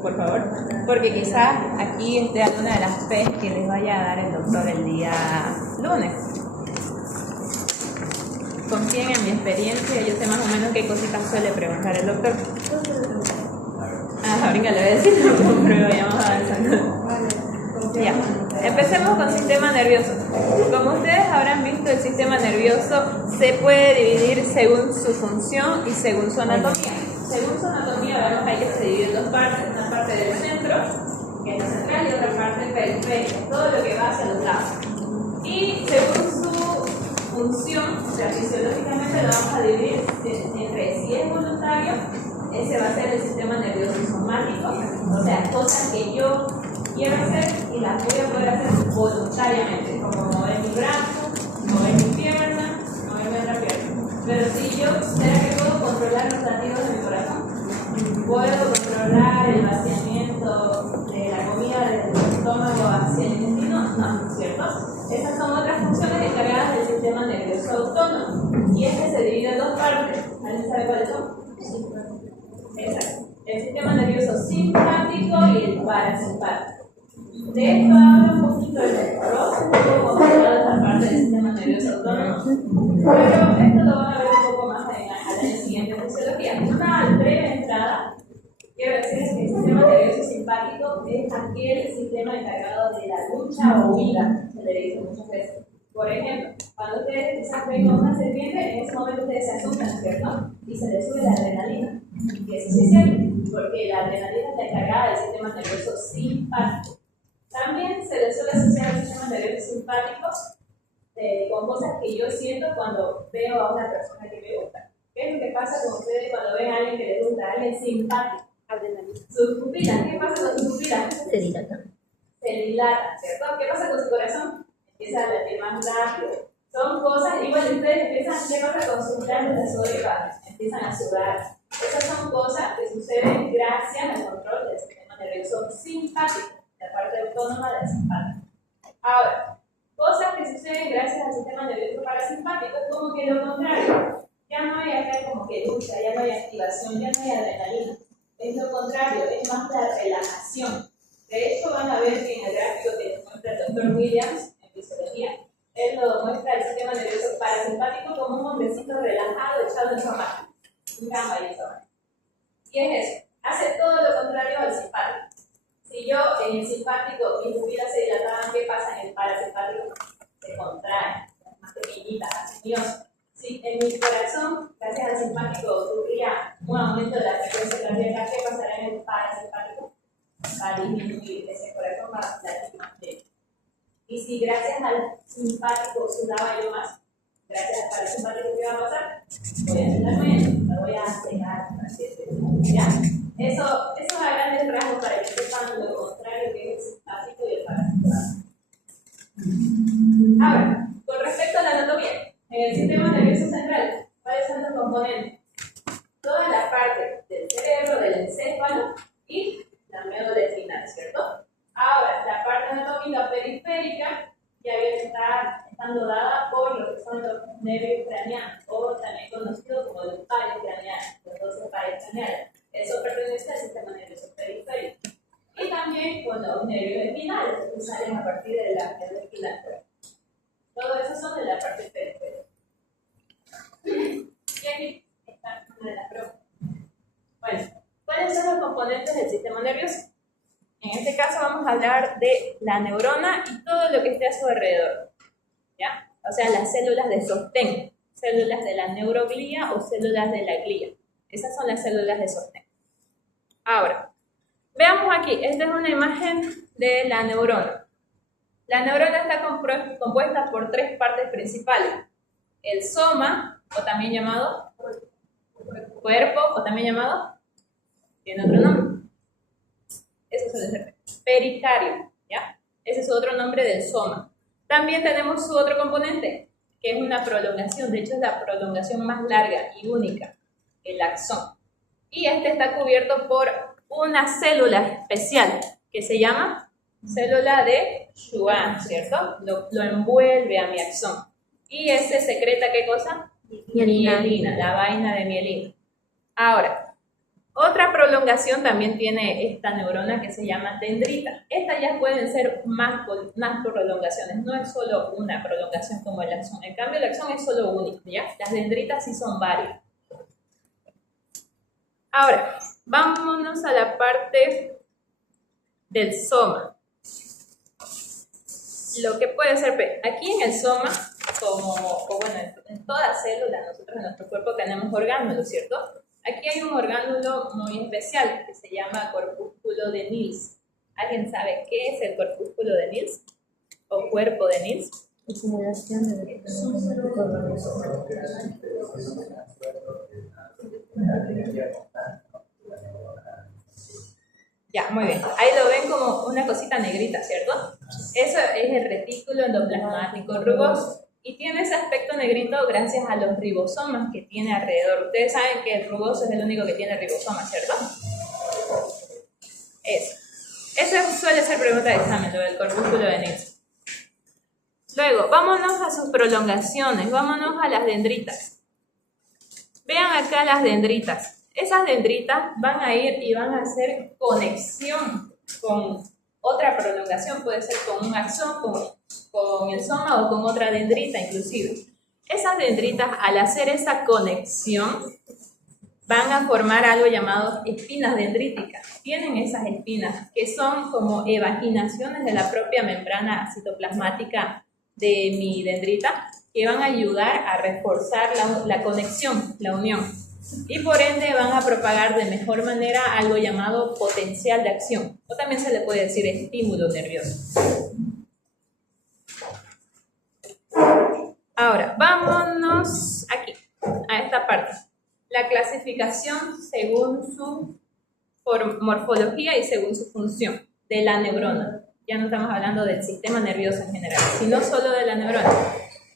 por favor, porque quizás aquí esté alguna de las P que les vaya a dar el doctor el día lunes. Confíen en mi experiencia, yo sé más o menos qué cositas suele preguntar el doctor. Ahorita le voy a decir, pero vayamos avanzando. Ya, empecemos con sistema nervioso. Como ustedes habrán visto, el sistema nervioso se puede dividir según su función y según su anatomía. Según su anatomía, vemos que se divide en dos partes, una parte del centro, que es la central, y otra parte periférica, todo lo que va hacia los lados. Y según su función, o sea, fisiológicamente lo vamos a dividir entre si es voluntario, ese va a ser el sistema nervioso somático, o sea, cosas que yo quiero hacer y las voy a poder hacer voluntariamente, como mover mi brazo, mover mi pierna, mover mi otra pierna. Pero si yo, ¿será que puedo controlar los latidos de mi corazón? ¿Puedo controlar el vaciamiento de la comida del estómago hacia el intestino? No, ¿cierto? Esas son otras funciones encargadas del sistema nervioso autónomo. Y este se divide en dos partes. ¿Alguien sabe cuáles son? Exacto. El sistema nervioso simpático y el parasimpático. De esto habla un poquito el lector, cómo controlar esta parte del sistema nervioso autónomo. Pero esto lo van a ver un poco más adelante en la siguiente fisiología. Una breve entrada. Quiero decirles que el sistema nervioso simpático es aquel sistema encargado de la lucha o huida, se le dice muchas veces. Por ejemplo, cuando ustedes quizás ven a una serpiente, en ese momento ustedes se asustan, ¿cierto? Y se les sube la adrenalina. Y eso sí es cierto, porque la adrenalina está encargada del sistema nervioso simpático. También se les suele asociar al sistema nervioso simpático con cosas que yo siento cuando veo a una persona que me gusta. ¿Qué es lo que pasa con ustedes cuando ven a alguien que les gusta, a alguien simpático? Sus pupilas, ¿qué pasa con sus pupilas? Se dilatan. Se dilatan, ¿cierto? ¿Qué pasa con su corazón? Empieza a latir más rápido. Son cosas, igual ustedes empiezan, ¿qué pasa con sus glándulas sudoríparas? Empiezan a sudar. Esas son cosas que suceden gracias al control del sistema nervioso simpático, la parte autónoma del simpático. Ahora, cosas que suceden gracias al sistema nervioso parasimpático es como que lo contrario. Ya no hay acá como que lucha, ya no hay activación, ya no hay adrenalina. Es lo contrario, es más la relajación. De hecho, van a ver que en el gráfico que nos muestra el doctor Williams en fisiología, él lo muestra el sistema nervioso parasimpático como un hombrecito relajado echado en su máquina. Un cama y eso. Y es eso, hace todo lo contrario al simpático. Si yo en el simpático mis pupilas se dilataban, ¿qué pasa en el parasimpático? Se contraen, más pequeñitas, sinuosas. Si en mi corazón, gracias al simpático, ocurría un aumento de la frecuencia cardíaca, ¿qué pasará en el parasimpático? Va a disminuir, ese corazón va a latir más lento. Y si gracias al simpático sudaba yo más, gracias al parasimpático, ¿qué va a pasar? Voy a estar bien, me voy a cegar, ¿ya? Eso a grandes rasgos para que sepan lo contrario que es el simpático y el parasimpático. Ahora, con respecto a la anatomía, en el sistema nervioso central, ¿cuáles son los componentes? Toda la parte del cerebro, del encéfalo y la médula espinal, ¿cierto? Ahora, la parte anatómica periférica ya está estando dada por lo que son los nervios craneanos, o también conocidos como los pares craneanos, los 12 pares craneales. Eso pertenece al sistema nervioso periférico. Y también con los nervios espinales, que salen a partir de la médula espinal. Todo eso son de la parte periférica. Y aquí está una de las preguntas. Bueno, ¿cuáles son los componentes del sistema nervioso? En este caso vamos a hablar de la neurona y todo lo que esté a su alrededor. ¿Ya? O sea, las células de sostén, células de la neuroglía o células de la glía. Esas son las células de sostén. Ahora, veamos aquí, esta es una imagen de la neurona. La neurona está compuesta por tres partes principales. El soma, o también llamado cuerpo, o también llamado, tiene otro nombre. Eso suele ser pericardio, ¿ya? Ese es otro nombre del soma. También tenemos su otro componente, que es una prolongación. De hecho, es la prolongación más larga y única, el axón. Y este está cubierto por una célula especial que se llama célula de Schwann, ¿cierto? Lo envuelve a mi axón. Y ese secreta, ¿qué cosa? Mielina, la vaina de mielina. Ahora, Otra prolongación también tiene esta neurona que se llama dendrita. Estas ya pueden ser más prolongaciones, no es solo una prolongación como el axón. En cambio, el axón es solo único, ¿ya? Las dendritas sí son varias. Ahora, vámonos a la parte del soma. Lo que puede ser, aquí en el soma, en toda célula, nosotros en nuestro cuerpo tenemos orgánulos, ¿cierto? Aquí hay un orgánulo muy especial que se llama corpúsculo de Nils. ¿Alguien sabe qué es el corpúsculo de Nils? ¿O cuerpo de Nils? Ya, muy bien. Ahí lo ven como una cosita negrita, ¿cierto? Eso es el retículo endoplasmático rugoso. Y tiene ese aspecto negrito gracias a los ribosomas que tiene alrededor. Ustedes saben que el rugoso es el único que tiene ribosomas, ¿cierto? Eso. Esa suele ser pregunta de examen, lo del corpúsculo de Nils. Luego, vámonos a sus prolongaciones, vámonos a las dendritas. Vean acá las dendritas. Esas dendritas van a ir y van a hacer conexión con otra prolongación, puede ser con un axón, con el soma o con otra dendrita inclusive. Esas dendritas, al hacer esa conexión, van a formar algo llamado espinas dendríticas. Tienen esas espinas que son como evaginaciones de la propia membrana citoplasmática de mi dendrita, que van a ayudar a reforzar la conexión, la unión. Y por ende van a propagar de mejor manera algo llamado potencial de acción, o también se le puede decir estímulo nervioso. Ahora, vámonos aquí, a esta parte. La clasificación según su morfología y según su función de la neurona. Ya no estamos hablando del sistema nervioso en general, sino solo de la neurona.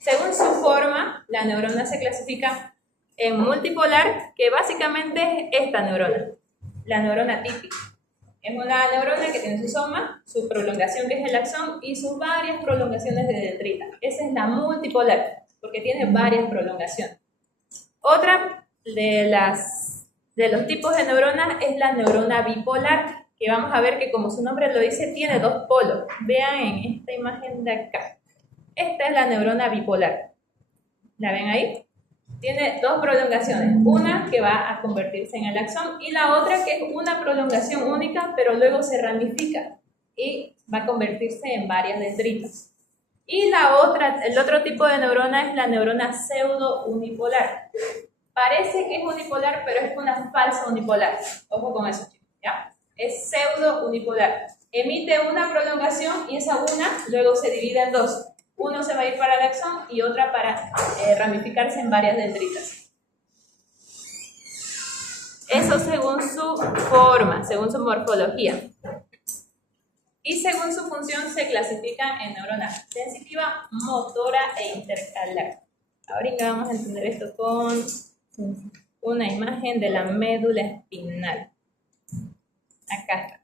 Según su forma, la neurona se clasifica en multipolar, que básicamente es esta neurona, la neurona típica. Es una neurona que tiene su soma, su prolongación que es el axón y sus varias prolongaciones de dendrita. Esa es la multipolar, porque tiene varias prolongaciones. Otra de los tipos de neuronas es la neurona bipolar, que vamos a ver que como su nombre lo dice, tiene dos polos. Vean en esta imagen de acá. Esta es la neurona bipolar. ¿La ven ahí? Tiene dos prolongaciones, una que va a convertirse en el axón y la otra que es una prolongación única, pero luego se ramifica y va a convertirse en varias dendritas. Y el otro tipo de neurona es la neurona pseudo-unipolar. Parece que es unipolar, pero es una falsa unipolar. Ojo con eso, chicos, ¿ya? Es pseudo-unipolar. Emite una prolongación y esa una luego se divide en dos. Uno se va a ir para el axón y otra para ramificarse en varias dendritas. Eso según su forma, según su morfología. Y según su función se clasifican en neurona sensitiva, motora e intercalar. Ahorita vamos a entender esto con una imagen de la médula espinal. Acá está.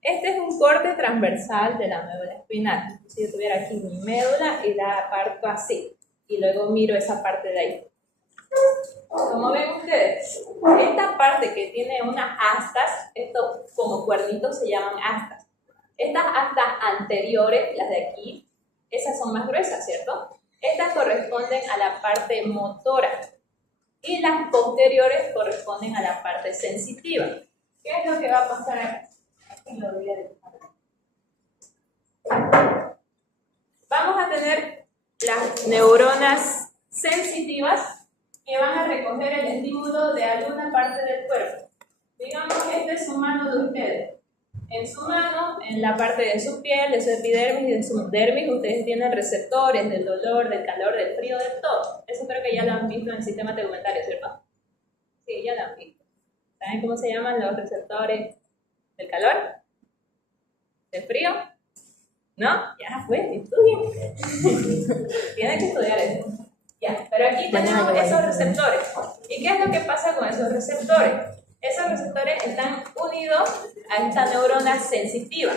Este es un corte transversal de la médula espinal. Si yo tuviera aquí mi médula y la parto así, y luego miro esa parte de ahí. Como ven ustedes, esta parte que tiene unas astas, estos como cuernitos se llaman astas. Estas astas anteriores, las de aquí, esas son más gruesas, ¿cierto? Estas corresponden a la parte motora y las posteriores corresponden a la parte sensitiva. ¿Qué es lo que va a pasar acá? Vamos a tener las neuronas sensitivas que van a recoger el estímulo de alguna parte del cuerpo. Digamos que esta es su mano de ustedes. En su mano, en la parte de su piel, de su epidermis y de su dermis, ustedes tienen receptores del dolor, del calor, del frío, de todo. Eso creo que ya lo han visto en el sistema tegumentario, ¿cierto? Sí, ya lo han visto. ¿Saben cómo se llaman los receptores del calor? ¿Del frío? ¿No? Ya, pues, estudien. Tienen que estudiar eso. Ya, pero aquí tenemos esos receptores. ¿Y qué es lo que pasa con esos receptores? Esos receptores están unidos a esta neurona sensitiva.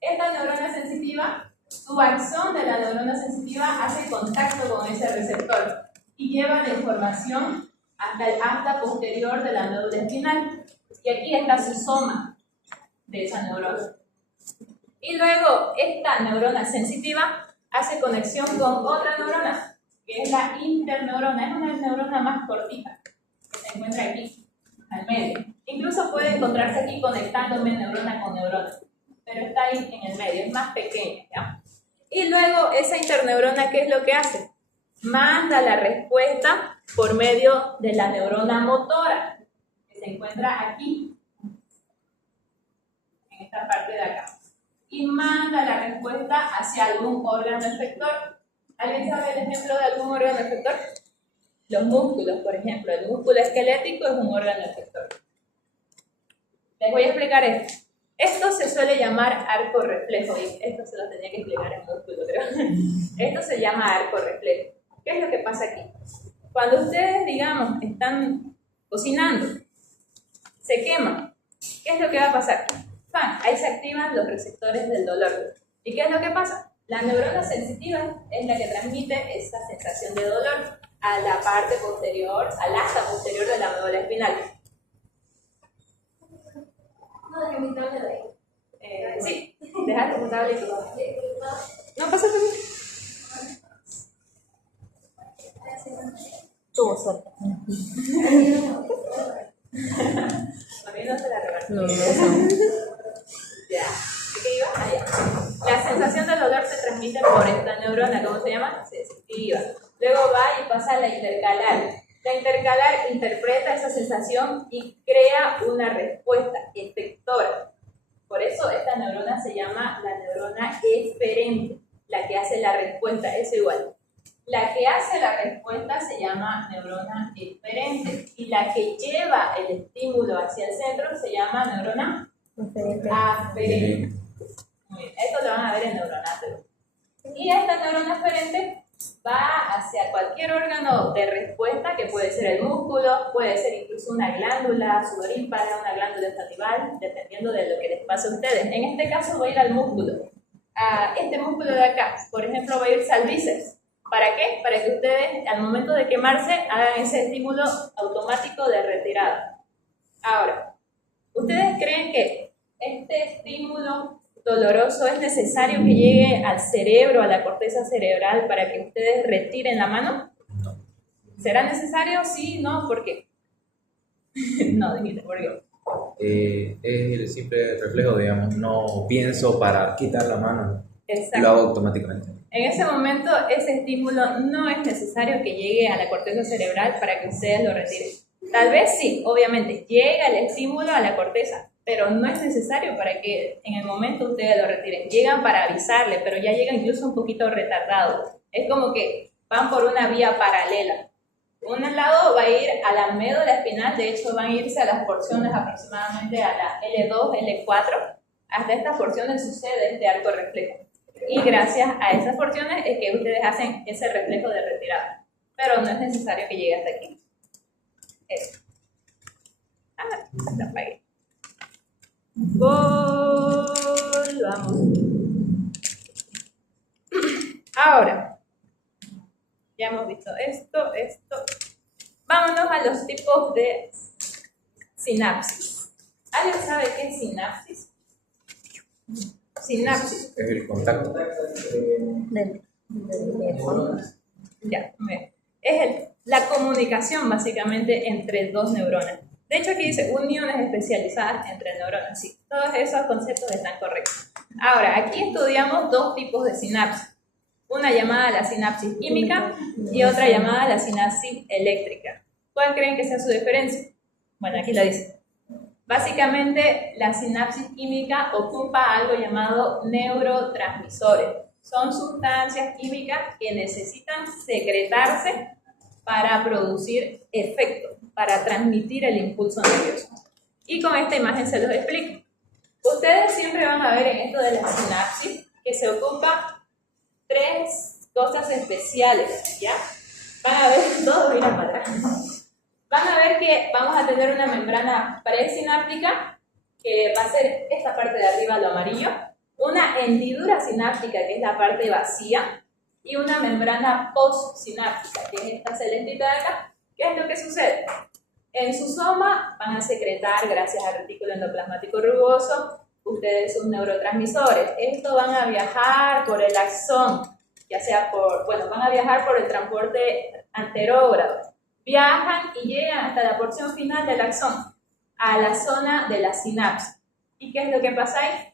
Esta neurona sensitiva, su axón de la neurona sensitiva hace contacto con ese receptor y lleva la información hasta el asta posterior de la médula espinal. Y aquí está su soma de esa neurona. Y luego esta neurona sensitiva hace conexión con otra neurona, que es la interneurona. Es una neurona más cortita, que se encuentra aquí, al medio. Incluso puede encontrarse aquí conectándome neurona con neurona, pero está ahí en el medio, es más pequeña, ¿ya? Y luego esa interneurona, ¿qué es lo que hace? Manda la respuesta por medio de la neurona motora, que se encuentra aquí, en esta parte de acá. Y manda la respuesta hacia algún órgano efector. ¿Alguien sabe el ejemplo de algún órgano efector? Los músculos, por ejemplo. El músculo esquelético es un órgano efector. Les voy a explicar esto. Esto se suele llamar arco reflejo. Y esto se lo tenía que explicar en músculo, creo. Esto se llama arco reflejo. ¿Qué es lo que pasa aquí? Cuando ustedes, digamos, están cocinando, se queman. ¿Qué es lo que va a pasar? Ahí se activan los receptores del dolor. ¿Y qué es lo que pasa? La neurona sensitiva es la que transmite esa sensación de dolor a la parte posterior, al asta posterior de la médula espinal. No, dejé mi tablet ahí. Sí, deja tu tablet. No pasa por mí. Tuvo suerte. A mí no se la regalan. No. Ya. ¿De qué iba? Allá. La sensación del dolor se transmite por esta neurona, ¿cómo se llama? Sensitiva. Luego va y pasa a la intercalar. La intercalar interpreta esa sensación y crea una respuesta efectora. Por eso esta neurona se llama la neurona eferente, la que hace la respuesta, es igual. La que hace la respuesta se llama neurona eferente y la que lleva el estímulo hacia el centro se llama neurona aferente. Muy bien, esto lo van a ver en neuronátomo. Y esta neurona aferente va hacia cualquier órgano de respuesta, que puede ser el músculo, puede ser incluso una glándula sudorípara, una glándula salival, dependiendo de lo que les pase a ustedes. En este caso voy a ir al músculo. A este músculo de acá, por ejemplo, voy a ir al bíceps. ¿Para qué? Para que ustedes, al momento de quemarse, hagan ese estímulo automático de retirada. Ahora, ¿ustedes creen que este estímulo doloroso es necesario que llegue al cerebro, a la corteza cerebral, para que ustedes retiren la mano? ¿Será necesario? Sí, no, ¿por qué? No, dijiste, ¿por qué? Es el simple reflejo, digamos, no pienso para quitar la mano, Exacto. lo hago automáticamente. En ese momento, ese estímulo no es necesario que llegue a la corteza cerebral para que ustedes lo retiren. Tal vez sí, obviamente, llega el estímulo a la corteza, pero no es necesario para que en el momento ustedes lo retiren. Llegan para avisarle, pero ya llegan incluso un poquito retardados. Es como que van por una vía paralela. Un lado va a ir a la médula espinal, de hecho van a irse a las porciones aproximadamente a la L2, L4. Hasta estas porciones sucede este arco reflejo. Y gracias a esas porciones es que ustedes hacen ese reflejo de retirada. Pero no es necesario que llegue hasta aquí. Eso. Se apague. Volvamos. Ahora, ya hemos visto esto. Vámonos a los tipos de sinapsis. ¿Alguien sabe qué es sinapsis? Sinapsis. Es el contacto. Ya, es la comunicación básicamente entre dos neuronas. De hecho aquí dice uniones especializadas entre neuronas. Sí, todos esos conceptos están correctos. Ahora, aquí estudiamos dos tipos de sinapsis. Una llamada la sinapsis química y otra llamada la sinapsis eléctrica. ¿Cuál creen que sea su diferencia? Bueno, aquí lo dice. Básicamente, la sinapsis química ocupa algo llamado neurotransmisores. Son sustancias químicas que necesitan secretarse para producir efecto, para transmitir el impulso nervioso. Y con esta imagen se los explico. Ustedes siempre van a ver en esto de la sinapsis que se ocupa tres cosas especiales, ¿ya? Van a ver, todos miran para atrás. Van a ver que vamos a tener una membrana presináptica, que va a ser esta parte de arriba, lo amarillo, una hendidura sináptica, que es la parte vacía, y una membrana postsináptica, que es esta celestita de acá, ¿Qué es lo que sucede? En su soma van a secretar, gracias al retículo endoplasmático rugoso, ustedes sus neurotransmisores. Estos van a viajar por el axón, ya sea van a viajar por el transporte anterógrado. Viajan y llegan hasta la porción final del axón, a la zona de la sinapsis. ¿Y qué es lo que pasa ahí?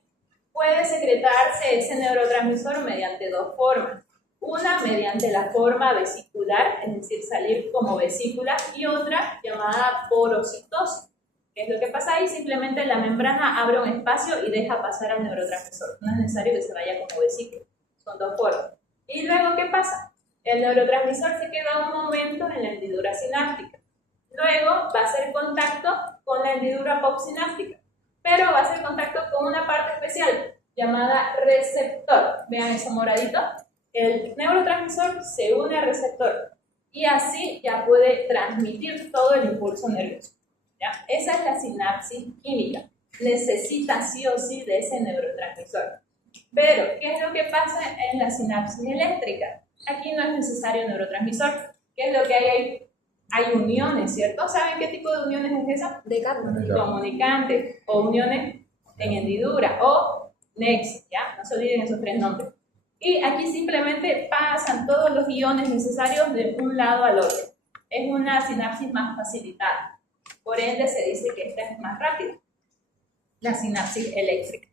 Puede secretarse ese neurotransmisor mediante dos formas. Una mediante la forma vesicular, es decir, salir como vesícula, y otra llamada porocitosis. ¿Qué es lo que pasa ahí? Simplemente la membrana abre un espacio y deja pasar al neurotransmisor. No es necesario que se vaya como vesícula. Son dos formas. ¿Y luego qué pasa? El neurotransmisor se queda un momento en la hendidura sináptica. Luego va a hacer contacto con la hendidura postsináptica, pero va a hacer contacto con una parte especial llamada receptor. Vean eso moradito. El neurotransmisor se une al receptor y así ya puede transmitir todo el impulso nervioso. ¿Ya? Esa es la sinapsis química. Necesita sí o sí de ese neurotransmisor. Pero, ¿qué es lo que pasa en la sinapsis eléctrica? Aquí no es necesario neurotransmisor. ¿Qué es lo que hay ahí? Hay uniones, ¿cierto? ¿Saben qué tipo de uniones es esa? De carne. Comunicantes o uniones en hendidura o NEX, ¿ya? No se olviden esos tres nombres. Y aquí simplemente pasan todos los iones necesarios de un lado al otro. Es una sinapsis más facilitada. Por ende, se dice que esta es más rápida. La sinapsis eléctrica.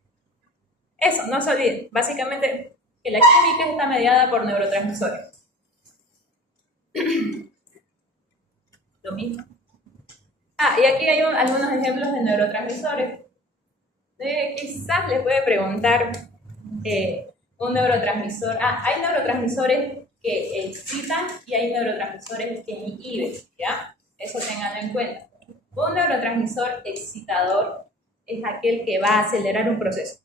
Eso, no se olviden. Básicamente, que la química está mediada por neurotransmisores. Lo mismo. Y aquí hay algunos ejemplos de neurotransmisores. Quizás les puede preguntar un neurotransmisor. Hay neurotransmisores que excitan y hay neurotransmisores que inhiben, ¿ya? Eso tenganlo en cuenta. Un neurotransmisor excitador es aquel que va a acelerar un proceso.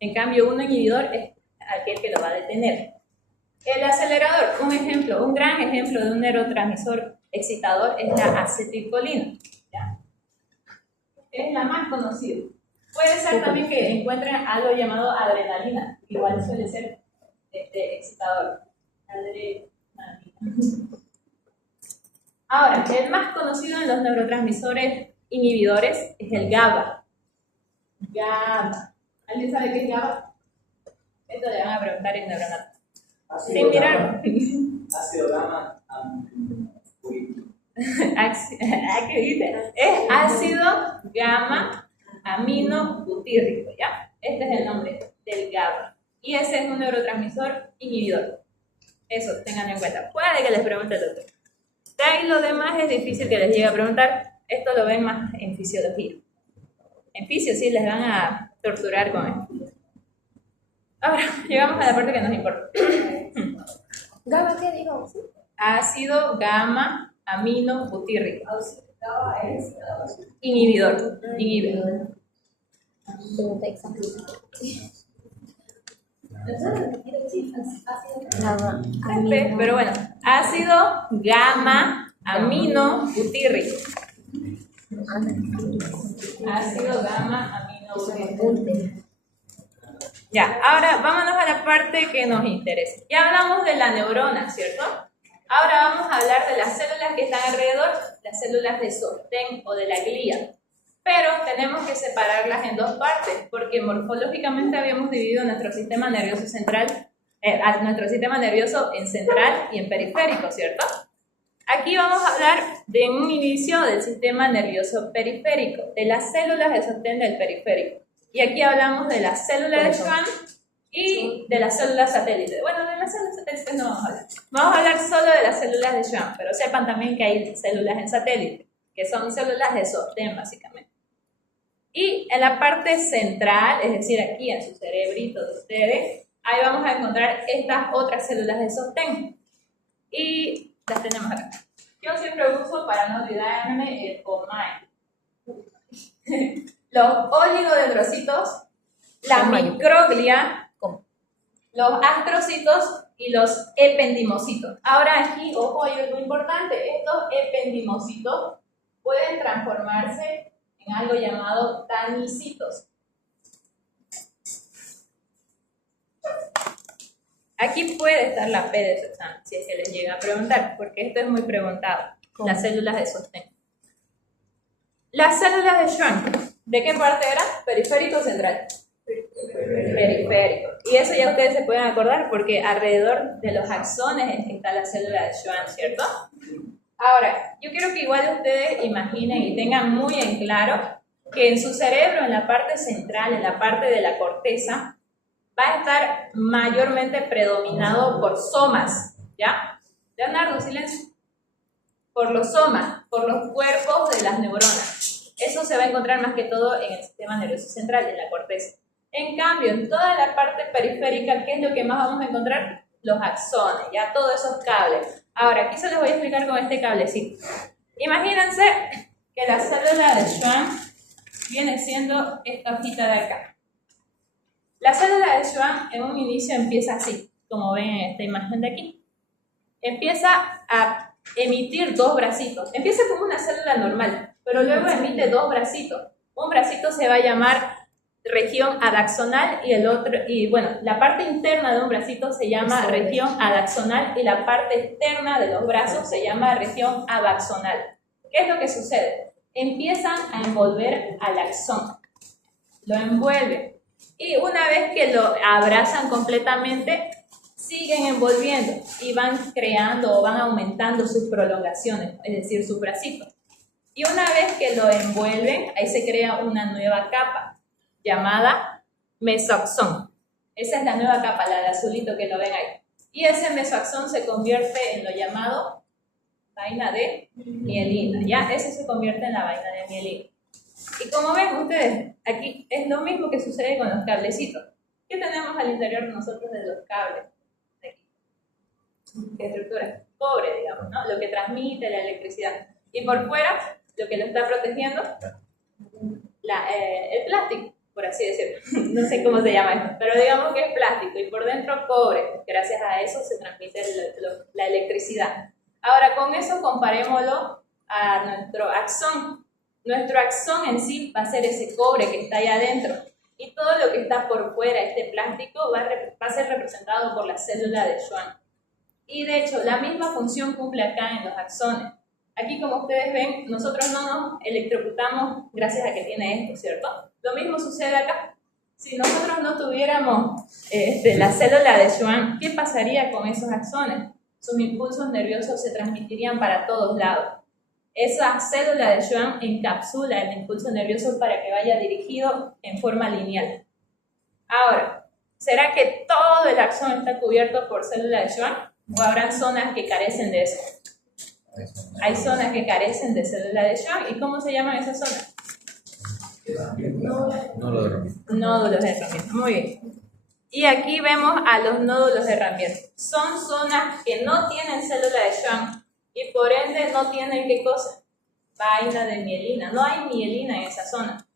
En cambio, un inhibidor es aquel que lo va a detener. El acelerador, un gran ejemplo de un neurotransmisor excitador es la acetilcolina, ¿ya? Es la más conocida. Puede ser también que encuentren algo llamado adrenalina, igual suele ser excitador. Adrenalina. Ahora, el más conocido en los neurotransmisores inhibidores es el GABA. GABA. ¿Alguien sabe qué es GABA? Esto le van a preguntar en neuronato. Sin mirar. Ácido gamma. ¿Qué dice? Es ácido gamma aminobutírrico, ¿ya? Este es el nombre del GABA. Y ese es un neurotransmisor inhibidor. Eso, tengan en cuenta. Puede que les pregunte el doctor. De ahí lo demás es difícil que les llegue a preguntar. Esto lo ven más en fisiología. En fisio sí les van a torturar con esto. Ahora, llegamos a la parte que nos importa. ¿GABA qué dijo? Ácido gamma aminobutírrico. Inhibidor. Inhibidor. Pero bueno, ácido gamma aminobutírrico. Ácido gamma aminobutírrico. Ya, ahora vámonos a la parte que nos interesa. Ya hablamos de la neurona, ¿cierto? Ahora vamos a hablar de las células que están alrededor, las células de sostén o de la glía. Pero tenemos que separarlas en dos partes, porque morfológicamente habíamos dividido nuestro sistema nervioso central, nuestro sistema nervioso en central y en periférico, ¿cierto? Aquí vamos a hablar de un inicio del sistema nervioso periférico, de las células de sostén del periférico. Y aquí hablamos de las células de Schwann y de las células satélites. Bueno, de las células satélites no vamos a hablar. Vamos a hablar solo de las células de Schwann, pero sepan también que hay células en satélite, que son células de sostén, básicamente. Y en la parte central, es decir, aquí en su cerebrito de ustedes, ahí vamos a encontrar estas otras células de sostén. Y las tenemos acá. Yo siempre uso, para no olvidarme, el OMAE. Los oligodendrocitos, la microglia, los astrocitos y los ependimocitos. Ahora aquí, ojo, hay algo importante. Estos ependimocitos pueden transformarse en algo llamado tanicitos. Aquí puede estar la P de su examen, si es que les llega a preguntar, porque esto es muy preguntado. las células de sostén. Las células de Schwann, ¿de qué parte era? ¿Periférico o central? Periférico. Y eso ya ustedes se pueden acordar porque alrededor de los axones es que está la célula de Schwann, ¿cierto? Ahora, yo quiero que igual ustedes imaginen y tengan muy en claro que en su cerebro, en la parte central, en la parte de la corteza, va a estar mayormente predominado por somas, ¿ya? Leonardo, silencio. Por los somas, por los cuerpos de las neuronas. Eso se va a encontrar más que todo en el sistema nervioso central, en la corteza. En cambio, en toda la parte periférica, ¿qué es lo que más vamos a encontrar? Los axones, ya todos esos cables. Ahora, aquí se los voy a explicar con este cablecito. Imagínense que la célula de Schwann viene siendo esta hojita de acá. La célula de Schwann en un inicio empieza así, como ven en esta imagen de aquí. Empieza a emitir dos bracitos. Empieza como una célula normal, pero luego emite dos bracitos. Un bracito se va a llamar región adaxonal y bueno, la parte interna de un bracito se llama región adaxonal y la parte externa de los brazos se llama región abaxonal. ¿Qué es lo que sucede? Empiezan a envolver al axón, lo envuelven y una vez que lo abrazan completamente, siguen envolviendo y van creando o van aumentando sus prolongaciones, es decir, sus bracitos. Y una vez que lo envuelven, ahí se crea una nueva capa llamada mesoaxón. Esa es la nueva capa, la de azulito que lo ven ahí. Y ese mesoaxón se convierte en lo llamado vaina de mielina, ¿ya? Ese se convierte en la vaina de mielina. Y como ven ustedes, aquí es lo mismo que sucede con los cablecitos. ¿Qué tenemos al interior de nosotros de los cables? ¿Qué estructura? Cobre, digamos, ¿no? Lo que transmite la electricidad. Y por fuera, lo que lo está protegiendo, el plástico, por así decirlo. No sé cómo se llama esto, pero digamos que es plástico y por dentro cobre. Gracias a eso se transmite la electricidad. Ahora, con eso comparémoslo a nuestro axón. Nuestro axón en sí va a ser ese cobre que está ahí adentro. Y todo lo que está por fuera, este plástico, va a ser representado por la célula de Schwann. Y de hecho, la misma función cumple acá en los axones. Aquí, como ustedes ven, nosotros no nos electrocutamos gracias a que tiene esto, ¿cierto? Lo mismo sucede acá. Si nosotros no tuviéramos la célula de Schwann, ¿qué pasaría con esos axones? Sus impulsos nerviosos se transmitirían para todos lados. Esa célula de Schwann encapsula el impulso nervioso para que vaya dirigido en forma lineal. Ahora, ¿será que todo el axón está cubierto por célula de Schwann? ¿O habrán zonas que carecen de eso? Hay zonas que carecen de célula de Schwann. ¿Y cómo se llaman esas zonas? Nódulos de Ramírez. Nódulos de Ramírez. Muy bien. Y aquí vemos a los nódulos de Ramírez. Son zonas que no tienen célula de Schwann y por ende no tienen ¿qué cosa? Vaina de mielina. No hay mielina en esa zona.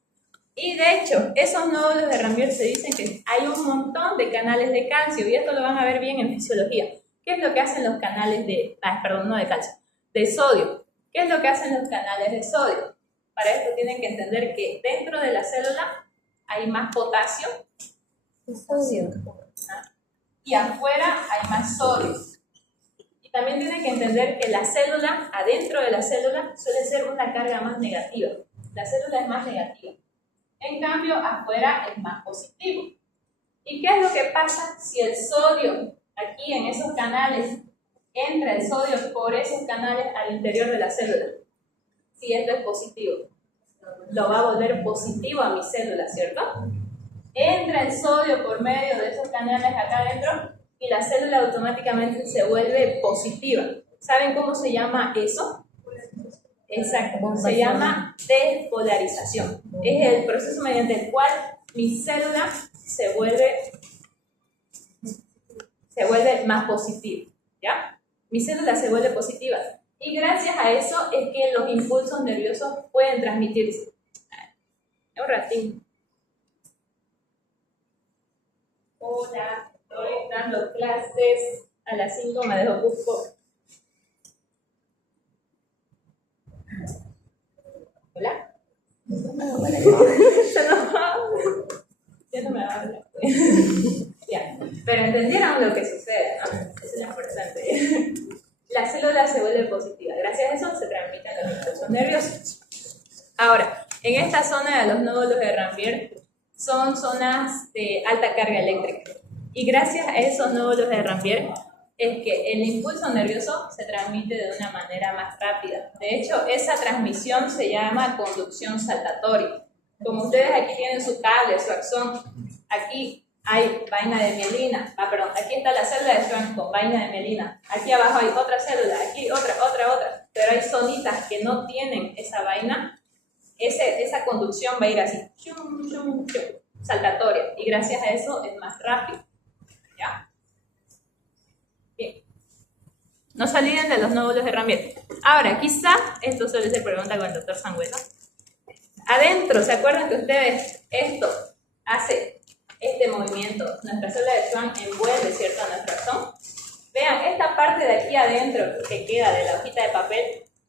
Y de hecho, esos nódulos de Ramírez se dicen que hay un montón de canales de calcio y esto lo van a ver bien en fisiología. ¿Qué es lo que hacen los canales de calcio? De sodio. ¿Qué es lo que hacen los canales de sodio? Para esto tienen que entender que dentro de la célula hay más potasio y afuera hay más sodio. Y también tienen que entender que la célula, adentro de la célula, suele ser una carga más negativa. La célula es más negativa. En cambio, afuera es más positivo. ¿Y qué es lo que pasa si el sodio, aquí en esos canales, entra el sodio por esos canales al interior de la célula? Si esto es positivo, lo va a volver positivo a mi célula, ¿cierto? Entra el sodio por medio de esos canales acá adentro y la célula automáticamente se vuelve positiva. ¿Saben cómo se llama eso? Exacto, se llama despolarización. Es el proceso mediante el cual mi célula se vuelve más positiva, ¿ya? Mi célula se vuelve positiva. Y gracias a eso es que los impulsos nerviosos pueden transmitirse. Un ratito. Hola, estoy dando clases. A las 5 me desocupo. Hola. Ya no me habla. Ya. Pero entendieron lo que sucede, ¿no? Eso es lo importante. La célula se vuelve positiva. Gracias a eso se son zonas de alta carga eléctrica. Y gracias a esos nódulos de Rampier es que el impulso nervioso se transmite de una manera más rápida. De hecho, esa transmisión se llama conducción saltatoria. Como ustedes aquí tienen su cable, su axón, aquí hay vaina de mielina. Aquí está la célula de Schwann con vaina de mielina. Aquí abajo hay otra célula, aquí otra. Pero hay zonitas que no tienen esa vaina. Esa conducción va a ir así, chum, chum, chum, saltatoria. Y gracias a eso es más rápido. ¿Ya? Bien. No se olviden de los nódulos de Rampier. Ahora, quizá, esto suele ser pregunta con el doctor Sangüesa. Adentro, ¿se acuerdan que ustedes esto hace este movimiento? Nuestra célula de Schwann envuelve, ¿cierto?, a nuestro axón. Vean, esta parte de aquí adentro que queda de la hojita de papel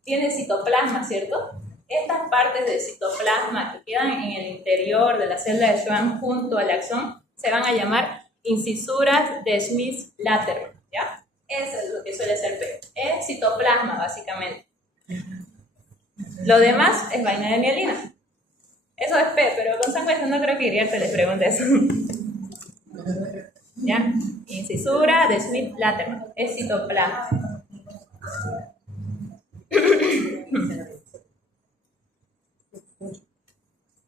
tiene citoplasma, ¿cierto? Estas partes del citoplasma que quedan en el interior de la célula de Schwann junto al axón se van a llamar incisuras de Smith-Laterman, ¿ya? Eso es lo que suele ser P. Es citoplasma, básicamente. Lo demás es vaina de mielina. Eso es P, pero con Sangüesa no creo que Iriarte les pregunte eso. ¿Ya? Incisura de Smith-Laterman. Es citoplasma.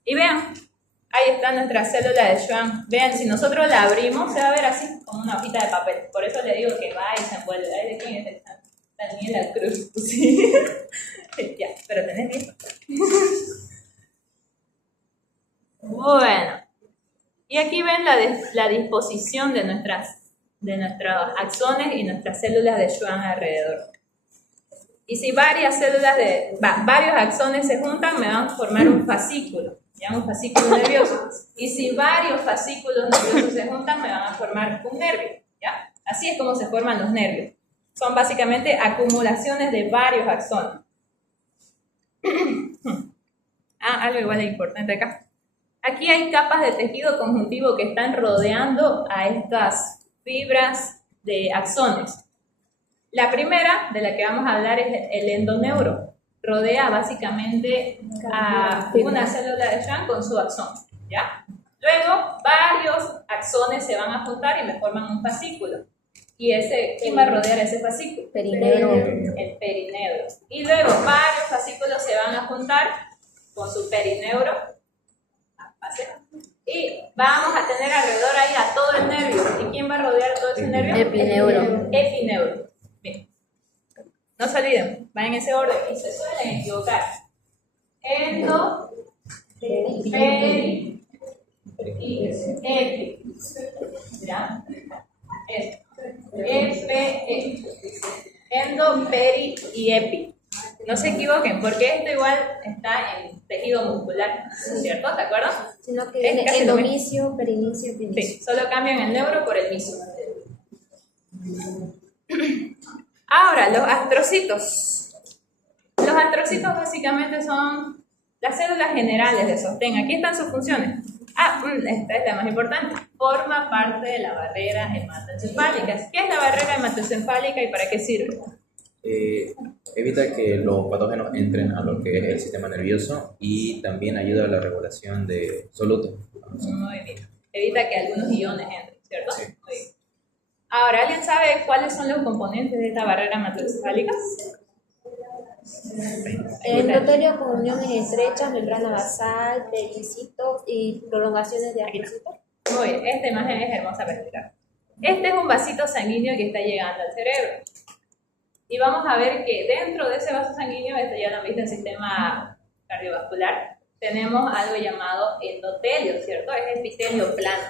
Y vean, ahí está nuestra célula de Schwann. Vean, si nosotros la abrimos, se va a ver así, como una hojita de papel. Por eso le digo que va y se envuelve. ¿De quién es esta? Daniela Cruz. Sí. Ya, pero tenés bien. Bueno. Y aquí ven la disposición de nuestros axones y nuestras células de Schwann alrededor. Y si varios axones se juntan, me van a formar un fascículo, ¿ya? Un fascículo nervioso. Y si varios fascículos nerviosos se juntan, me van a formar un nervio, ¿ya? Así es como se forman los nervios. Son básicamente acumulaciones de varios axones. Algo igual de importante acá. Aquí hay capas de tejido conjuntivo que están rodeando a estas fibras de axones. La primera, de la que vamos a hablar, es el endoneuro. Rodea básicamente a una célula de Schwann con su axón, ¿ya? Luego, varios axones se van a juntar y me forman un fascículo. ¿Y quién va a rodear ese fascículo? Perineuro. El perineuro. Y luego, varios fascículos se van a juntar con su perineuro. Y vamos a tener alrededor ahí a todo el nervio. ¿Y quién va a rodear todo ese nervio? Epineuro. Epineuro. Bien. No se olviden, van en ese orden y se suelen equivocar. Endo, peri y epi. ¿Ya? EPE. Endo, peri y epi. No se equivoquen, porque esto igual está en tejido muscular, ¿cierto? ¿De acuerdo? Sino que viene endomicio, perinicio, epinicio. Sí, solo cambian el neuro por el micio. Ahora, los astrocitos. Los astrocitos básicamente son las células generales de sostén. Aquí están sus funciones. Esta es la más importante. Forma parte de la barrera hematoencefálica. ¿Qué es la barrera hematoencefálica y para qué sirve? Evita que los patógenos entren a lo que es el sistema nervioso y también ayuda a la regulación de solutos. Muy bien. Evita que algunos iones entren, ¿cierto? Sí. Muy bien. Ahora, ¿alguien sabe cuáles son los componentes de esta barrera hematoencefálica? Endotelio con uniones estrechas, membrana basal, pericitos y prolongaciones de astrocitos. Muy bien, esta imagen es hermosa para explicar. Este es un vasito sanguíneo que está llegando al cerebro. Y vamos a ver que dentro de ese vaso sanguíneo, esto ya lo han visto en el sistema cardiovascular, tenemos algo llamado endotelio, ¿cierto? Es epitelio plano.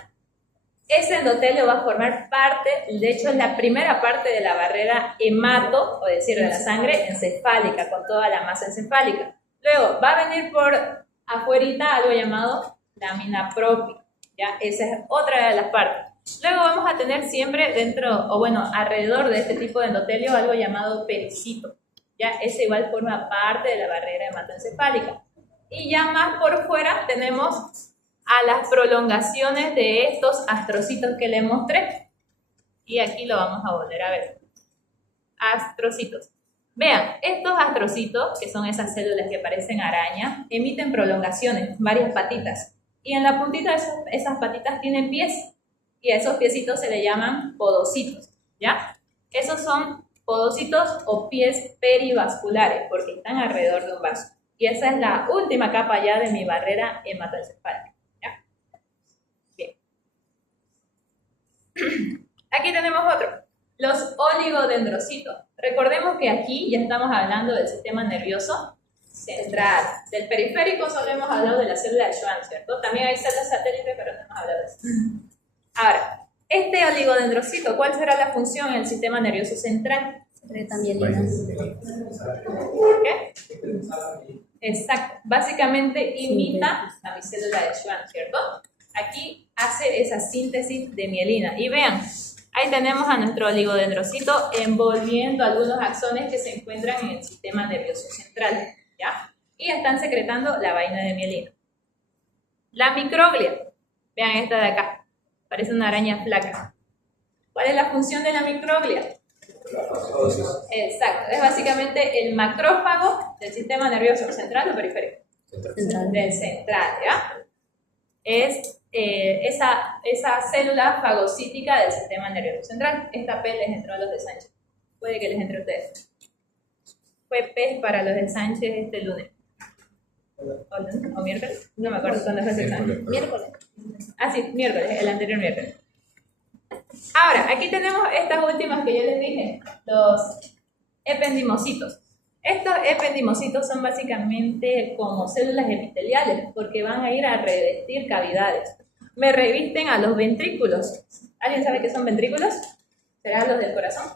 Ese endotelio va a formar parte, de hecho es la primera parte de la barrera hemato, o decir, de la sangre encefálica, con toda la masa encefálica. Luego va a venir por afuerita algo llamado lámina propia, ¿ya? Esa es otra de las partes. Luego vamos a tener siempre dentro, o bueno, alrededor de este tipo de endotelio algo llamado pericito, ¿ya? Ese igual forma parte de la barrera hematoencefálica. Y ya más por fuera tenemos a las prolongaciones de estos astrocitos que les mostré. Y aquí lo vamos a volver a ver. Astrocitos. Vean, estos astrocitos, que son esas células que parecen arañas, emiten prolongaciones, varias patitas. y en la puntita de esas patitas tienen pies, y a esos piecitos se le llaman podocitos, ¿ya? Esos son podocitos o pies perivasculares, porque están alrededor de un vaso. Y esa es la última capa ya de mi barrera hematoencefálica, ¿ya? Bien. Aquí tenemos otro, los oligodendrocitos. Recordemos que aquí ya estamos hablando del sistema nervioso central. Del periférico solo hemos hablado de la célula de Schwann, ¿cierto? También hay células satélites, pero no hemos hablado de eso. Ahora, este oligodendrocito, ¿cuál será la función en el sistema nervioso central? Secreta mielina. ¿Qué? Exacto. Básicamente imita a mi célula de Schwann, ¿cierto? Aquí hace esa síntesis de mielina. Y vean, ahí tenemos a nuestro oligodendrocito envolviendo algunos axones que se encuentran en el sistema nervioso central, ¿ya? Y están secretando la vaina de mielina. La microglia, vean esta de acá, parece una araña flaca. ¿Cuál es la función de la microglia? Exacto, es básicamente el macrófago del sistema nervioso central o periférico. Central. Del central, ¿ya? Es esa célula fagocítica del sistema nervioso central. Esta P les entró a los de Sánchez. Puede que les entre a ustedes. Fue P para los de Sánchez este lunes. ¿O miércoles? No me acuerdo cuándo fue ese examen. Miércoles. Ah, sí, miércoles, el anterior miércoles. Ahora, aquí tenemos estas últimas que yo les dije, los ependimocitos. Estos ependimocitos son básicamente como células epiteliales porque van a ir a revestir cavidades. Me revisten a los ventrículos. ¿Alguien sabe qué son ventrículos? ¿Serán los del corazón?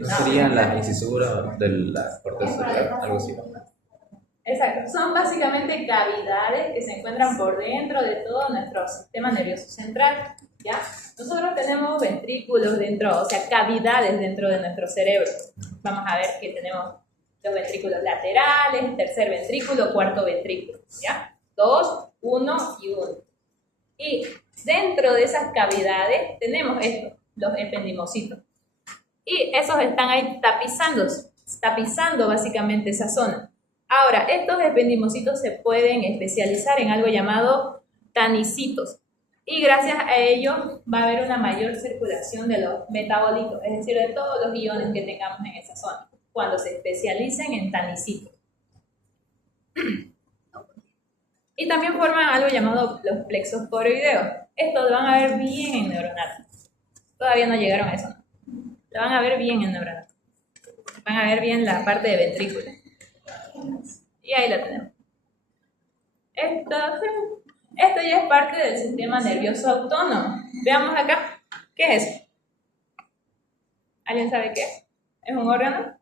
¿No serían las incisuras de la corteza cerebral? Algo así. Exacto, son básicamente cavidades que se encuentran por dentro de todo nuestro sistema nervioso central, ¿ya? Nosotros tenemos ventrículos dentro, o sea, cavidades dentro de nuestro cerebro. Vamos a ver que tenemos los ventrículos laterales, tercer ventrículo, cuarto ventrículo, ¿ya? 2, 1 y 1. Y dentro de esas cavidades tenemos esto, los ependimocitos. Y esos están ahí tapizando básicamente esa zona. Ahora, estos ependimocitos se pueden especializar en algo llamado tanicitos. Y gracias a ello va a haber una mayor circulación de los metabolitos, es decir, de todos los iones que tengamos en esa zona, cuando se especialicen en tanicitos. Y también forman algo llamado los plexos coroideos. Estos lo van a ver bien en neuronal. Todavía no llegaron a eso, ¿no? Lo van a ver bien en neuronal. Van a ver bien la parte de ventrículo. Y ahí la tenemos. Esto ya es parte del sistema nervioso autónomo. Veamos acá. ¿Qué es eso? ¿Alguien sabe qué es? ¿Es un órgano?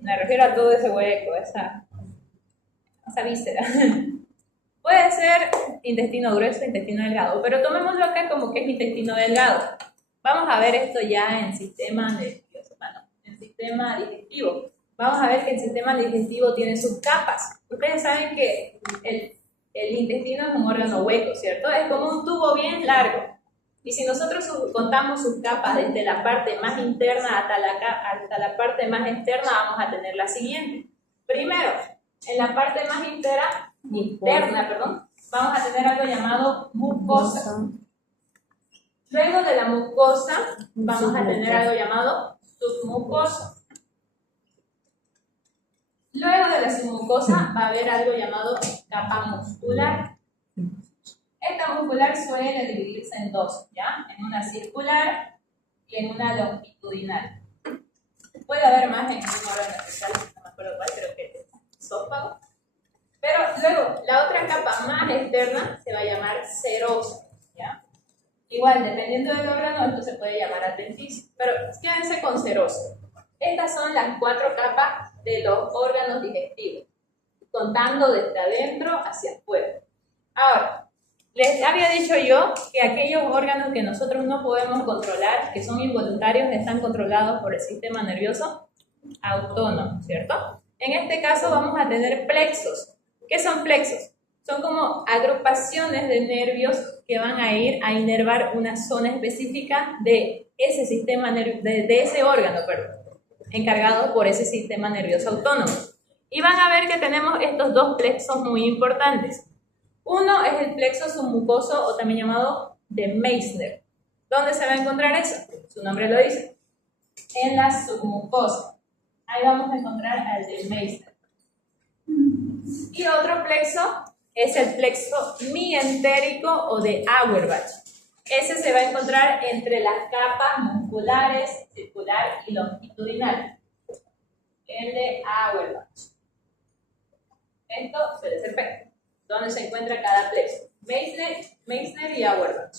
Me refiero a todo ese hueco, esa víscera. Puede ser intestino grueso, intestino delgado, pero tomémoslo acá como que es intestino delgado. Vamos a ver esto ya en sistema nervioso, en sistema digestivo. Vamos a ver que el sistema digestivo tiene sus capas. Ustedes saben que el intestino es un órgano hueco, ¿cierto? Es como un tubo bien largo. Y si nosotros contamos sus capas desde la parte más interna hasta la parte más externa, vamos a tener la siguiente. Primero, en la parte más interna, vamos a tener algo llamado mucosa. Luego de la mucosa, vamos a tener algo llamado submucosa. Luego de la submucosa va a haber algo llamado capa muscular. Esta muscular suele dividirse en dos, ¿ya? En una circular y en una longitudinal. Puede haber más en un órgano especial, no me acuerdo cuál, creo que es esófago. Pero luego, la otra capa más externa se va a llamar serosa, ¿ya? Igual, dependiendo del órgano, esto se puede llamar adventicio, pero quédense con serosa. Estas son las 4 capas de los órganos digestivos, contando desde adentro hacia afuera. Ahora, les había dicho yo que aquellos órganos que nosotros no podemos controlar, que son involuntarios, están controlados por el sistema nervioso autónomo, ¿cierto? En este caso vamos a tener plexos. ¿Qué son plexos? Son como agrupaciones de nervios que van a ir a inervar una zona específica de ese sistema de ese órgano, encargado por ese sistema nervioso autónomo. Y van a ver que tenemos estos dos plexos muy importantes. Uno es el plexo submucoso o también llamado de Meissner. ¿Dónde se va a encontrar eso? Su nombre lo dice. En la submucosa. Ahí vamos a encontrar al de Meissner. Y otro plexo es el plexo mientérico o de Auerbach. Ese se va a encontrar entre las capas musculares, circular y longitudinal. El de Auerbach. Esto suele ser P. ¿Dónde se encuentra cada plexo? Meissner y Auerbach.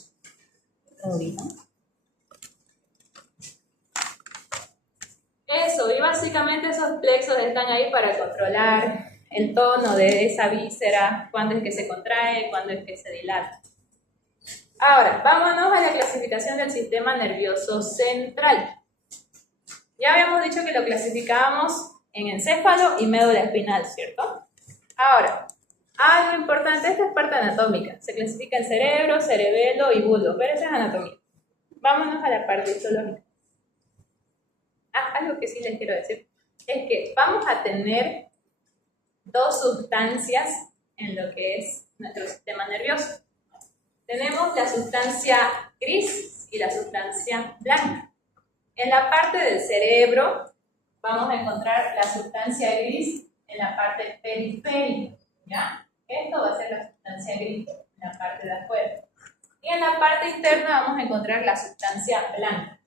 Eso, y básicamente esos plexos están ahí para controlar el tono de esa víscera, cuándo es que se contrae, cuándo es que se dilata. Ahora, vámonos a la clasificación del sistema nervioso central. Ya habíamos dicho que lo clasificábamos en encéfalo y médula espinal, ¿cierto? Ahora, algo importante, esta es parte anatómica. Se clasifica en cerebro, cerebelo y bulbo, pero esa es anatomía. Vámonos a la parte histológica. Algo que sí les quiero decir es que vamos a tener dos sustancias en lo que es nuestro sistema nervioso. Tenemos la sustancia gris y la sustancia blanca. En la parte del cerebro vamos a encontrar la sustancia gris en la parte periférica, ¿ya? Esto va a ser la sustancia gris en la parte de afuera. Y en la parte interna vamos a encontrar la sustancia blanca.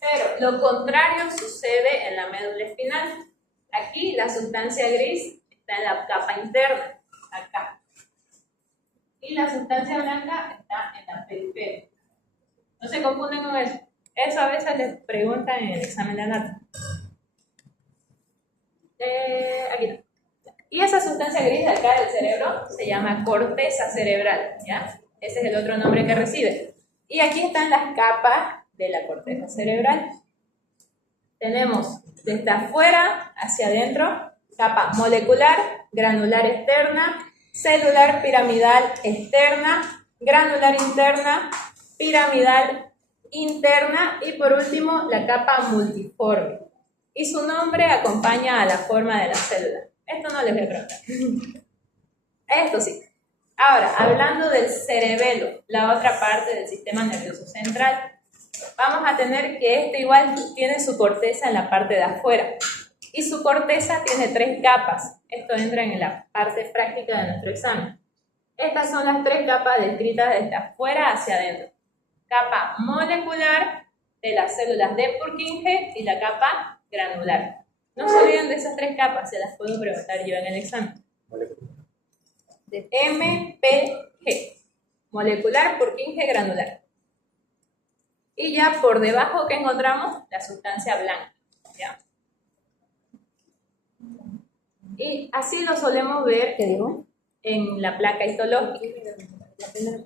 Pero lo contrario sucede en la médula espinal. Aquí la sustancia gris está en la capa interna, acá. Y la sustancia blanca está en la periferia. No se confunden con eso. Eso a veces les preguntan en el examen de anatomía. Aquí está. Y esa sustancia gris de acá del cerebro se llama corteza cerebral, ¿ya? Ese es el otro nombre que recibe. Y aquí están las capas de la corteza cerebral. Tenemos desde afuera hacia adentro, capa molecular, granular externa, celular piramidal externa, granular interna, piramidal interna y por último la capa multiforme. Y su nombre acompaña a la forma de la célula. Esto no les voy a preguntar. Esto sí. Ahora, hablando del cerebelo, la otra parte del sistema nervioso central, vamos a tener que este igual tiene su corteza en la parte de afuera. Y su corteza tiene 3 capas. Esto entra en la parte práctica de nuestro examen. Estas son las 3 capas descritas desde afuera hacia adentro. Capa molecular de las células de Purkinje y la capa granular. No se olviden de esas 3 capas, se las puedo preguntar yo en el examen. De MPG. Molecular, Purkinje, granular. Y ya por debajo que encontramos la sustancia blanca, ¿ya? Y así lo solemos ver en la placa histológica.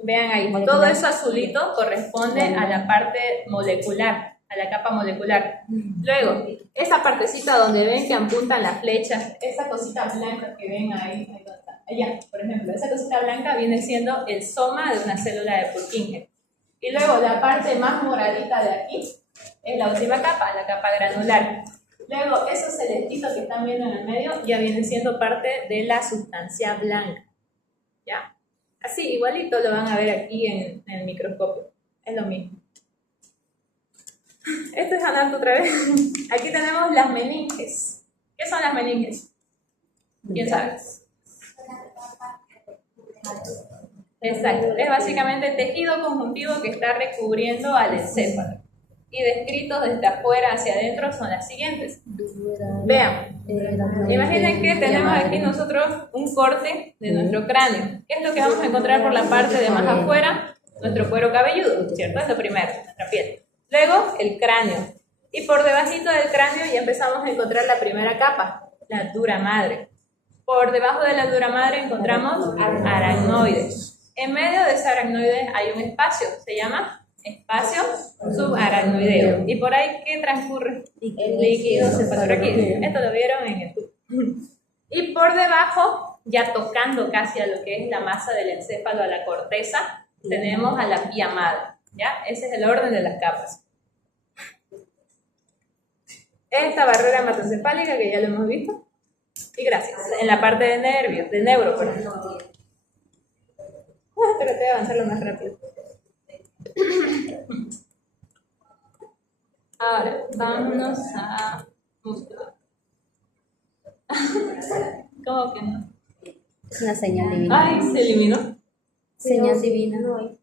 Vean ahí, todo eso azulito corresponde a la parte molecular, a la capa molecular. Luego, esa partecita donde ven que apuntan las flechas, esa cosita blanca que ven ahí, allá, por ejemplo, esa cosita blanca viene siendo el soma de una célula de Purkinje. Y luego la parte más moradita de aquí es la última capa, la capa granular. Luego esos celestitos que están viendo en el medio ya vienen siendo parte de la sustancia blanca. ¿Ya? Así, igualito lo van a ver aquí en el microscopio. Es lo mismo. Esto es anato otra vez. Aquí tenemos las meninges. ¿Qué son las meninges? ¿Quién sabe? Exacto, es básicamente el tejido conjuntivo que está recubriendo al encéfalo. Y descritos desde afuera hacia adentro son las siguientes. Vean, imaginen que tenemos aquí nosotros un corte de nuestro cráneo. ¿Qué es lo que vamos a encontrar por la parte de más afuera? Nuestro cuero cabelludo, ¿cierto? Es lo primero, nuestra piel. Luego, el cráneo. Y por debajito del cráneo ya empezamos a encontrar la primera capa, la dura madre. Por debajo de la dura madre encontramos aracnoides. En medio de ese aracnoide hay un espacio, se llama espacio subaracnoideo. Y por ahí, ¿qué transcurre? El líquido cefalorraquídeo. Esto lo vieron en el tubo. Y por debajo, ya tocando casi a lo que es la masa del encéfalo, a la corteza, tenemos a la pía madre. ¿Ya? Ese es el orden de las capas. Esta barrera hematocefálica, que ya lo hemos visto, Y gracias. En la parte de nervios, de neuro, por ejemplo. Traté de avanzarlo más rápido. Ahora, vámonos a músculo. ¿Cómo que no? Es una señal divina. Ay, se eliminó. Señal divina. No hay.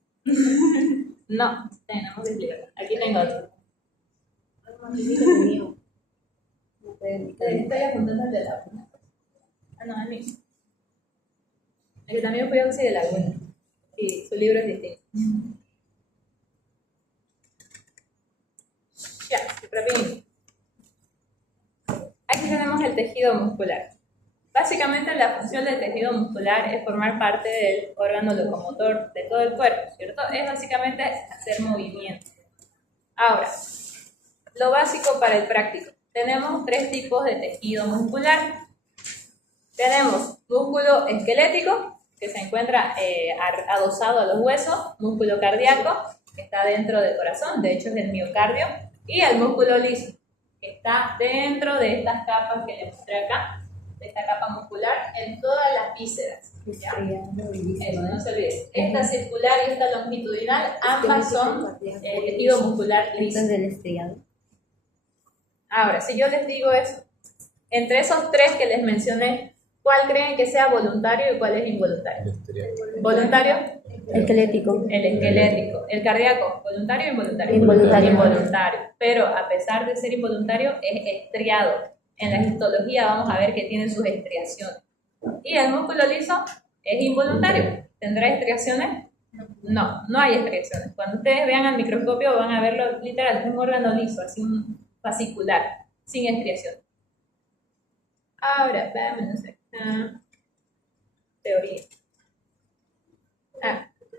No, tenemos que explicarlo. Aquí tengo otro. Estoy apuntando el de la una. Ah, no, el mismo. El que también fui a decir de la una. Y su libro es distinto. Ya, rapidito. Aquí tenemos el tejido muscular. Básicamente la función del tejido muscular es formar parte del órgano locomotor de todo el cuerpo, ¿cierto? Es básicamente hacer movimiento. Ahora, lo básico para el práctico. Tenemos 3 tipos de tejido muscular. Tenemos músculo esquelético, que se encuentra adosado a los huesos, músculo cardíaco, que está dentro del corazón, de hecho es el miocardio, y el músculo liso, que está dentro de estas capas que les mostré acá, de esta capa muscular, en todas las vísceras. ¿Ya? Eso, no se olvide. Esta circular y esta longitudinal, ambas son tejido muscular liso. Del estriado. Ahora, si yo les digo eso, entre esos 3 que les mencioné, ¿cuál creen que sea voluntario y cuál es involuntario? ¿Voluntario? Esquelético. El esquelético. ¿El cardíaco? ¿Voluntario o involuntario? Involuntario. Involuntario. Pero a pesar de ser involuntario, es estriado. En la histología vamos a ver que tiene sus estriaciones. ¿Y el músculo liso? Es involuntario. ¿Tendrá estriaciones? No, no hay estriaciones. Cuando ustedes vean al microscopio van a verlo literal, es un órgano liso, así un fascicular, sin estriaciones. Ahora, veamos acá. Teoría.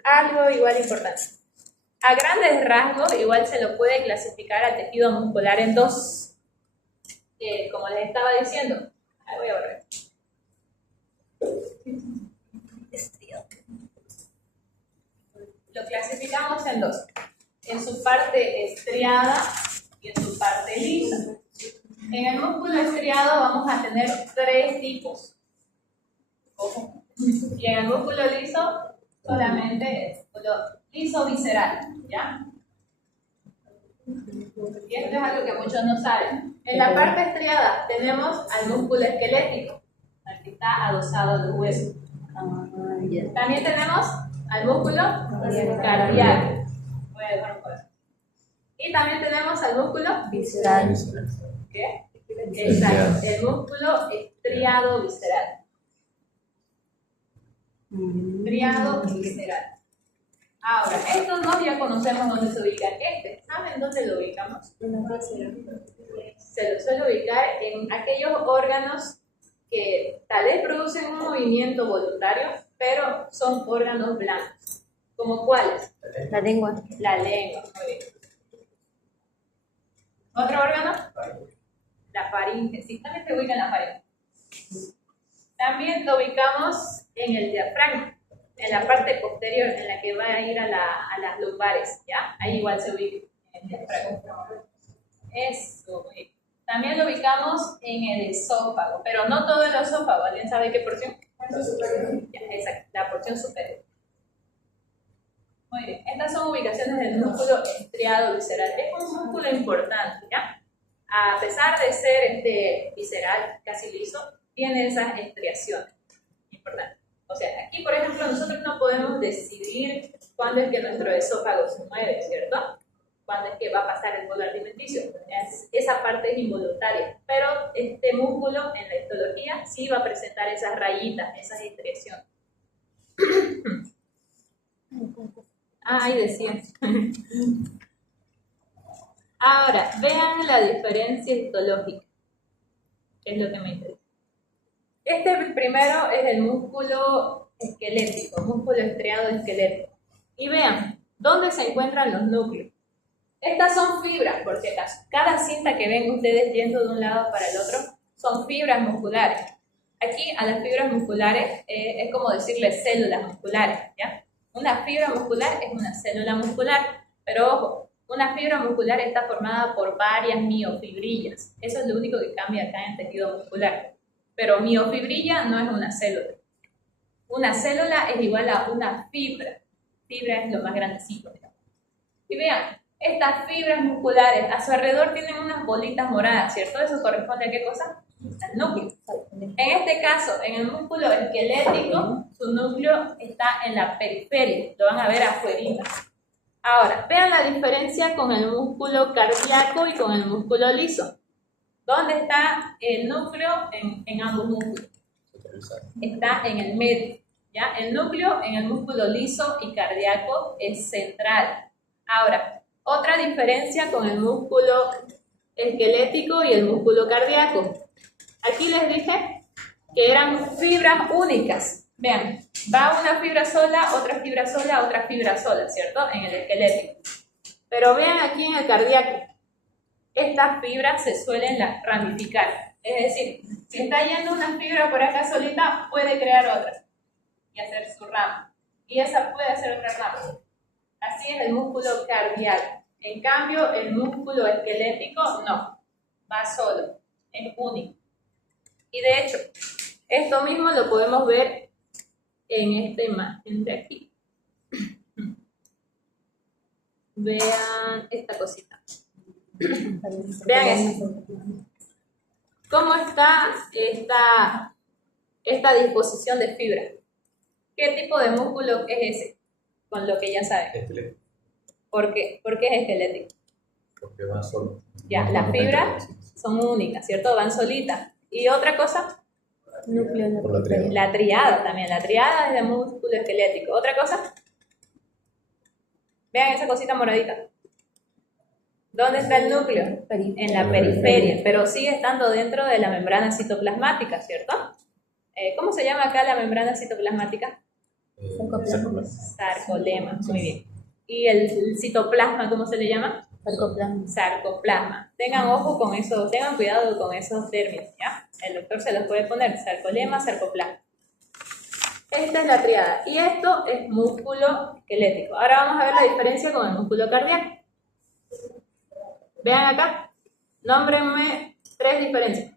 Algo igual importante. A grandes rasgos, igual se lo puede clasificar al tejido muscular en 2. Como les estaba diciendo, voy a borrar. Lo clasificamos en 2. En su parte estriada y en su parte lisa. En el músculo estriado vamos a tener 3 tipos. Ojo. Y en el músculo liso, solamente el músculo liso visceral, ¿ya? Y esto es algo que muchos no saben. En la parte estriada tenemos al músculo esquelético, al que está adosado a los huesos. También tenemos al músculo cardíaco. Voy a dejar un poco. Y también tenemos al músculo Visceral. ¿qué? Exacto, el músculo estriado visceral. Estriado visceral. Ahora, estos 2 ya conocemos dónde se ubican. ¿Saben dónde lo ubicamos? Se lo suele ubicar en aquellos órganos que tal vez producen un movimiento voluntario, pero son órganos blandos. ¿Como cuáles? La lengua. La lengua, muy bien. ¿Otro órgano? La faringe, sí, también se ubica en la faringe. También lo ubicamos en el diafragma, en la parte posterior, en la que va a ir a las lumbares, ¿ya? Ahí igual se ubica en el diafragma. Eso, muy bien. También lo ubicamos en el esófago, pero no todo el esófago. ¿Alguien sabe qué porción? Ya, exacto, la porción superior. Muy bien, estas son ubicaciones del músculo estriado visceral. Es un músculo importante, ¿ya? A pesar de ser visceral, casi liso, tiene esas estriaciones. Importante. O sea, aquí, por ejemplo, nosotros no podemos decidir cuándo es que nuestro esófago se mueve, ¿cierto? Cuándo es que va a pasar el bolo alimenticio. Esa parte es involuntaria. Pero este músculo, en la histología, sí va a presentar esas rayitas, esas estriaciones. Ahí decía. Ahora, vean la diferencia histológica. ¿Qué es lo que me interesa? Este primero es el músculo esquelético, músculo estriado esquelético. Y vean, ¿dónde se encuentran los núcleos? Estas son fibras, por si acaso. Cada cinta que ven ustedes yendo de un lado para el otro son fibras musculares. Aquí a las fibras musculares es como decirle células musculares, ¿ya? Una fibra muscular es una célula muscular, pero ojo, una fibra muscular está formada por varias miofibrillas. Eso es lo único que cambia acá en tejido muscular. pero miofibrilla no es una célula. Una célula es igual a una fibra. Fibra es lo más grandecito, digamos. Y vean, estas fibras musculares a su alrededor tienen unas bolitas moradas, ¿cierto? ¿Eso corresponde a qué cosa? Al núcleo. En este caso, en el músculo esquelético, su núcleo está en la periferia, lo van a ver afuera. Ahora, vean la diferencia con el músculo cardíaco y con el músculo liso. ¿Dónde está el núcleo en ambos músculos? Está en el medio, ¿ya? El núcleo en el músculo liso y cardíaco es central. Ahora, otra diferencia con el músculo esquelético y el músculo cardíaco. Aquí les dije que eran fibras únicas. Vean, va una fibra sola, otra fibra sola, otra fibra sola, ¿cierto? En el esquelético. Pero vean aquí en el cardíaco, estas fibras se suelen ramificar. Es decir, si está yendo una fibra por acá solita, puede crear otra y hacer su rama. Y esa puede hacer otra rama. Así es el músculo cardíaco. En cambio, el músculo esquelético no, va solo, es único. Y de hecho, esto mismo lo podemos ver en esta imagen de aquí. Vean esta cosita. Vean eso. ¿Cómo está esta disposición de fibra? ¿Qué tipo de músculo es ese? Con lo que ya saben. Esquelético. ¿Por qué? ¿Por qué es esquelético? Porque van solo. Ya, las fibras son únicas, ¿cierto? Van solitas. ¿Y otra cosa? Núcleo. Por la triada. La triada también. La triada es de músculo esquelético. ¿Otra cosa? Vean esa cosita moradita. ¿Dónde está el núcleo? En la periferia, pero sigue estando dentro de la membrana citoplasmática, ¿cierto? ¿Cómo se llama acá la membrana citoplasmática? Sarcolema, muy bien. ¿Y el citoplasma cómo se le llama? Sarcoplasma. Sarcoplasma. Tengan ojo con eso, tengan cuidado con esos términos, ¿ya? El doctor se los puede poner, sarcolema, sarcoplasma. Esta es la triada. Y esto es músculo esquelético. Ahora vamos a ver la diferencia con el músculo cardíaco. Vean acá. Nómbrenme 3 diferencias.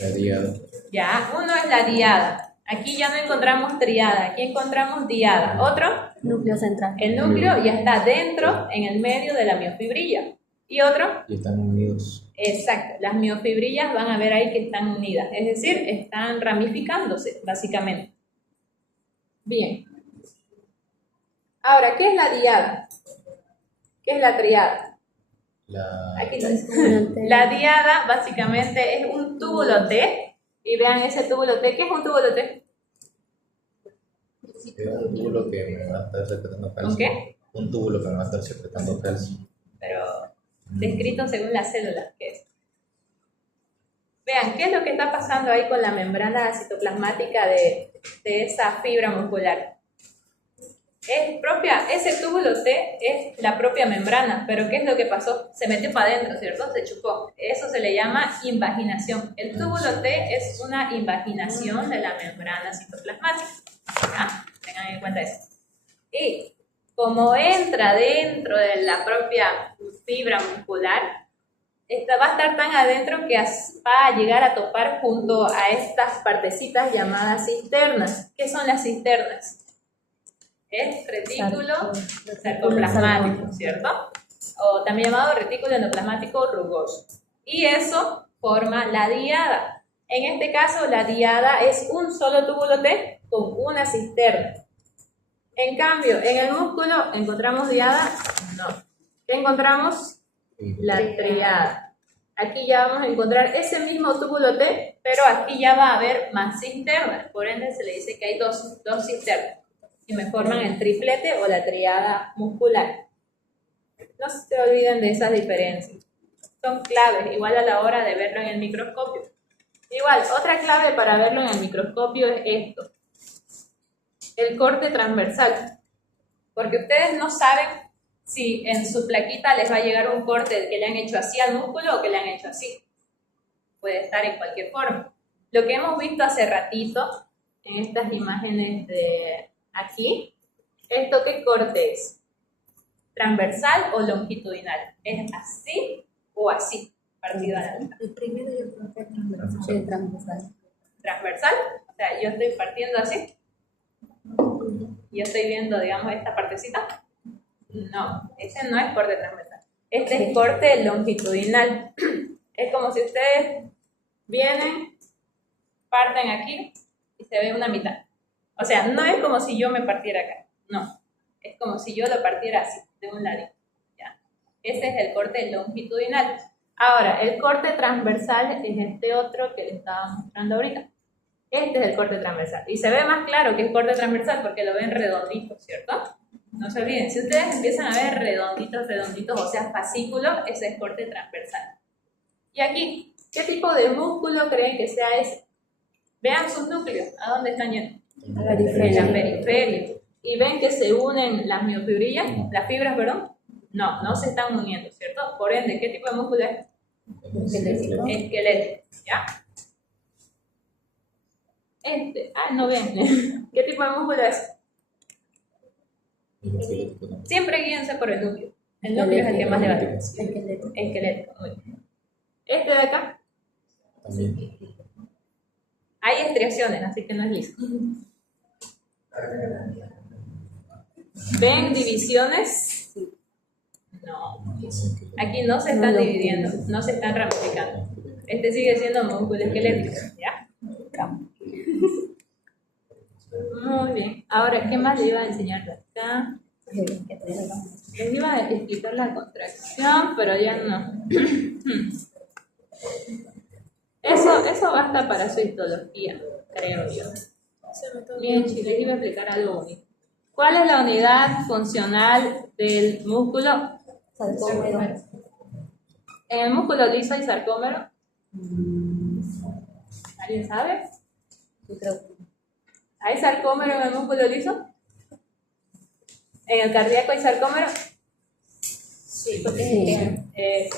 La diada. Ya, uno es la diada. Aquí ya no encontramos triada, aquí encontramos diada. Otro, Núcleo central. el núcleo ya está dentro, en el medio de la miofibrilla. Y otro, Y están unidos. exacto, las miofibrillas van a ver ahí que están unidas, es decir, están ramificándose, básicamente. Bien. Ahora, ¿qué es la diada? ¿Qué es la triada? Aquí lo dice. La diada básicamente es un túbulo T. Y vean ese túbulo T. ¿Qué es un túbulo T? Es un túbulo que me va a estar secretando calcio. ¿Un qué? Un túbulo que me va a estar secretando calcio. Pero descrito según las células, ¿qué es? Vean, ¿qué es lo que está pasando ahí con la membrana citoplasmática de esa fibra muscular? Es propia, ese túbulo T es la propia membrana, pero ¿qué es lo que pasó? Se metió para adentro, ¿cierto? Se chupó. Eso se le llama invaginación. El túbulo T es una invaginación de la membrana citoplasmática. ¿Ya? Tengan en cuenta eso. Y como entra dentro de la propia fibra muscular, esta va a estar tan adentro que va a llegar a topar junto a estas partecitas llamadas cisternas. ¿Qué son las cisternas? Es retículo sarcoplasmático, ¿cierto? O también llamado retículo endoplasmático rugoso. Y eso forma la diada. En este caso, la diada es un solo túbulo T con una cisterna. En cambio, en el músculo, ¿encontramos diada? No. ¿Qué encontramos? La triada. Aquí ya vamos a encontrar ese mismo túbulo T, pero aquí ya va a haber más cisternas. Por ende, se le dice que hay dos cisternas. Y me forman el triplete o la triada muscular. No se olviden de esas diferencias. Son claves, igual a la hora de verlo en el microscopio. Igual, otra clave para verlo en el microscopio es esto. El corte transversal. Porque ustedes no saben si en su plaquita les va a llegar un corte que le han hecho así al músculo o que le han hecho así. Puede estar en cualquier forma. Lo que hemos visto hace ratito en estas imágenes de aquí, ¿esto qué corte es? ¿Transversal o longitudinal? ¿Es así o así? Partido a la mitad. El primero yo creo que es transversal. transversal, o sea, yo estoy partiendo así, yo estoy viendo, digamos, esta partecita. No, ese no es corte transversal. Este es corte longitudinal. Es como si ustedes vienen, parten aquí y se ve una mitad. O sea, no es como si yo me partiera acá, no. Es como si yo lo partiera así, de un lado. ¿Ya? Ese es el corte longitudinal. Ahora, el corte transversal es este otro que les estaba mostrando ahorita. Este es el corte transversal. Y se ve más claro que es corte transversal porque lo ven redondito, ¿cierto? No se olviden, si ustedes empiezan a ver redonditos, o sea, fascículos, ese es corte transversal. Y aquí, ¿qué tipo de músculo creen que sea ese? Vean sus núcleos, ¿a dónde están yendo? En la periferia. ¿Y ven que se unen las miofibrillas, las fibras, perdón? No, no se están uniendo, ¿cierto? Por ende, ¿qué tipo de músculo es? Esquelético, ¿ya? No ven. ¿Qué tipo de músculo es? Siempre guíense por el núcleo. El núcleo es el que más le va a dar. Esquelético, muy bien. Este de acá. También. Hay estriaciones, así que no es liso. ¿Ven divisiones? No. Aquí no se están dividiendo, no se están ramificando. Este sigue siendo músculo esquelético, ¿ya? Muy bien. Ahora, ¿qué más le iba a enseñar de acá? Les iba a explicar la contracción, pero ya no. Eso basta para su histología, creo yo. Bien, chicos, les iba a explicar algo único. ¿Cuál es la unidad funcional del músculo? Sarcómero. ¿En el músculo liso hay sarcómero? ¿Alguien sabe? Yo creo que ¿Hay sarcómero en el músculo liso? ¿En el cardíaco hay sarcómero? sí, porque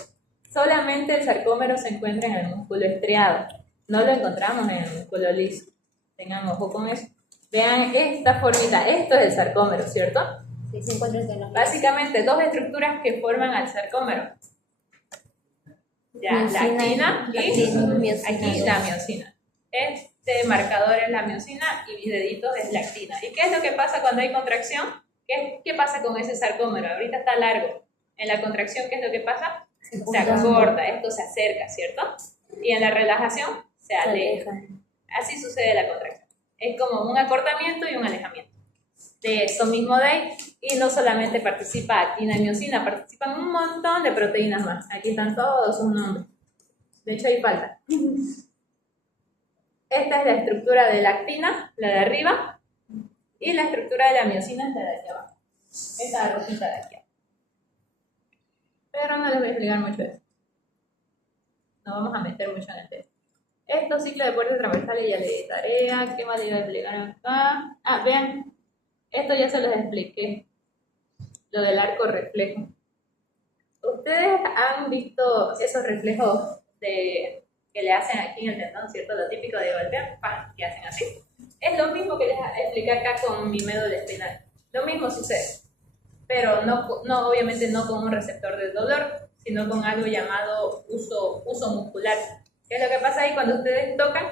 Solamente el sarcómero se encuentra en el músculo estriado. No lo encontramos en el músculo liso. Tengan ojo con eso. Vean esta formita. Esto es el sarcómero, ¿cierto? sí, se encuentra entre los Básicamente, dos estructuras que forman al sarcómero. Ya, la actina y miosina. aquí la miosina. Este marcador es la miosina y mis deditos es la actina. ¿Y qué es lo que pasa cuando hay contracción? ¿Qué pasa con ese sarcómero? Ahorita está largo. En la contracción, ¿qué es lo que pasa? Se acorta, esto se acerca, ¿cierto? Y en la relajación se aleja. Así sucede la contracción. Es como un acortamiento y un alejamiento. De eso mismo de ahí. Y no solamente participa actina y miosina, participan un montón de proteínas más. Aquí están todos sus nombres. De hecho, ahí falta. Esta es la estructura de la actina, la de arriba, y la estructura de la miosina es la de aquí abajo. Esta rojita de aquí. Pero no les voy a explicar mucho eso. No vamos a meter mucho en el tema. Estos ciclos de puertas transversales ya le di tarea. ¿Qué más le iba a explicar acá? Vean. Esto ya se los expliqué. Lo del arco reflejo. Ustedes han visto esos reflejos que le hacen aquí en el tendón, ¿cierto? Lo típico de golpear, ¡pam!, que hacen así. Es lo mismo que les expliqué acá con mi médula espinal. Lo mismo sucede. Pero no, obviamente no con un receptor de dolor, sino con algo llamado uso muscular. ¿Qué es lo que pasa ahí? Cuando ustedes tocan,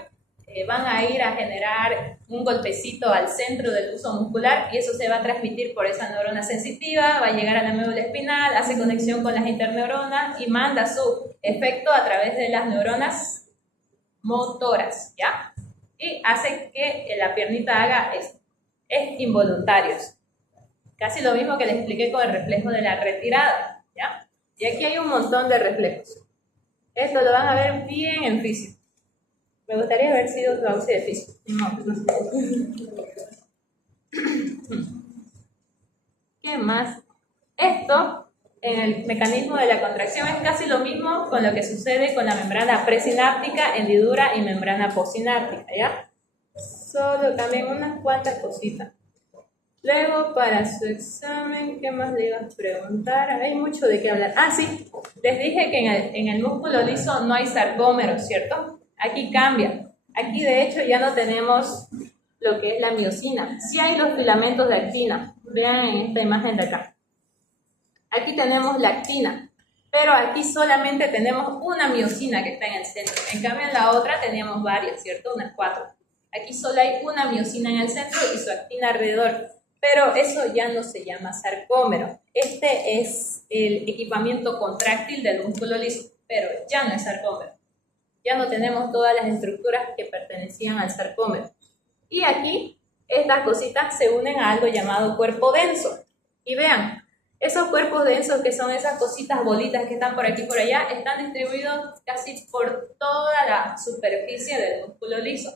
van a ir a generar un golpecito al centro del uso muscular y eso se va a transmitir por esa neurona sensitiva, va a llegar a la médula espinal, hace conexión con las interneuronas y manda su efecto a través de las neuronas motoras, ¿ya? Y hace que la piernita haga esto. Es involuntario. Casi lo mismo que les expliqué con el reflejo de la retirada, ¿ya? Y aquí hay un montón de reflejos. Esto lo van a ver bien en físico. Me gustaría haber sido tu auxiliar de físico. No sé. ¿Qué más? Esto, en el mecanismo de la contracción, es casi lo mismo con lo que sucede con la membrana presináptica, hendidura y membrana postsináptica, ¿ya? Solo cambian unas cuantas cositas. Luego, para su examen, ¿qué más le iba a preguntar? Hay mucho de qué hablar. Sí, les dije que en el músculo liso no hay sarcómeros, ¿cierto? Aquí cambia. Aquí, de hecho, ya no tenemos lo que es la miosina. Sí hay los filamentos de actina. Vean en esta imagen de acá. Aquí tenemos la actina, Pero aquí solamente tenemos una miosina que está en el centro. En cambio, en la otra teníamos varias, ¿cierto? Unas 4. Aquí solo hay una miosina en el centro y su actina alrededor. Pero eso ya no se llama sarcómero. Este es el equipamiento contráctil del músculo liso, pero ya no es sarcómero. Ya no tenemos todas las estructuras que pertenecían al sarcómero. Y aquí, estas cositas se unen a algo llamado cuerpo denso. Y vean, esos cuerpos densos, que son esas cositas bolitas que están por aquí y por allá, están distribuidos casi por toda la superficie del músculo liso.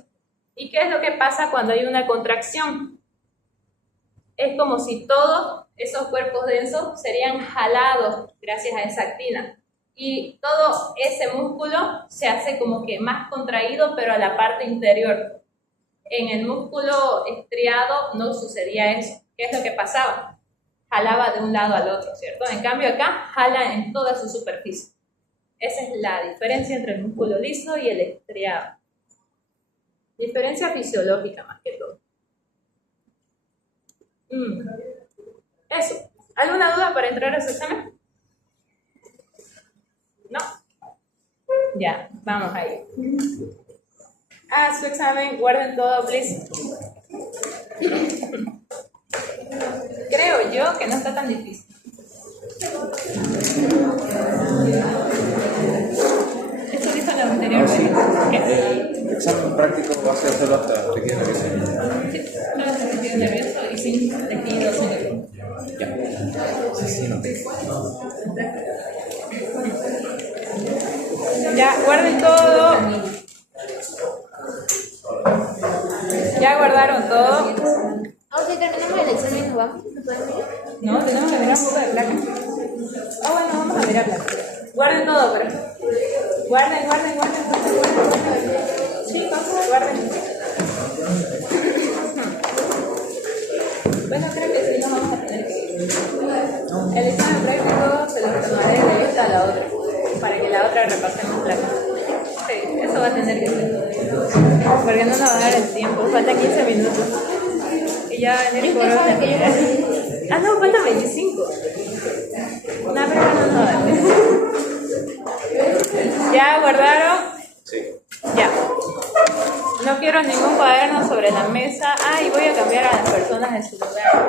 ¿Y qué es lo que pasa cuando hay una contracción? Es como si todos esos cuerpos densos serían jalados gracias a esa actina. Y todo ese músculo se hace como que más contraído, pero a la parte interior. En el músculo estriado no sucedía eso. ¿Qué es lo que pasaba? Jalaba de un lado al otro, ¿cierto? En cambio acá jala en toda su superficie. Esa es la diferencia entre el músculo liso y el estriado. Diferencia fisiológica más que todo. Eso. ¿Alguna duda para entrar a su examen? ¿No? Ya, vamos ahí. A su examen, guarden todo, please. Creo yo que no está tan difícil. Esto dijo la anterior. Sí. ¿Qué? El examen práctico va a ser solo hasta tejido nervioso. Sí, solo se tejido nervioso y sin tejido sin. Ya. Sí, no tengo. Ya, guarden todo. Ya guardaron todo. Si terminamos el examen, ¿nos vamos? ¿Nos podemos ir? No, tenemos que mirar un poco de placa. Bueno, vamos a mirar placa. Guarden todo, pero. Guarden. Chicos, guarden. Bueno, creo que sí nos vamos a tener que ir. El examen práctico se lo retomaré de esta a la otra, para que la otra repasemos placa. Sí, eso va a tener que ser. Porque no nos va a dar el tiempo, falta 15 minutos. Y ya va a venir por orden. Ah, no, falta 25. No, pero no vale. ¿Ya guardaron? Sí. Ya. No quiero ningún cuaderno sobre la mesa. Ah, y voy a cambiar a las personas en su lugar.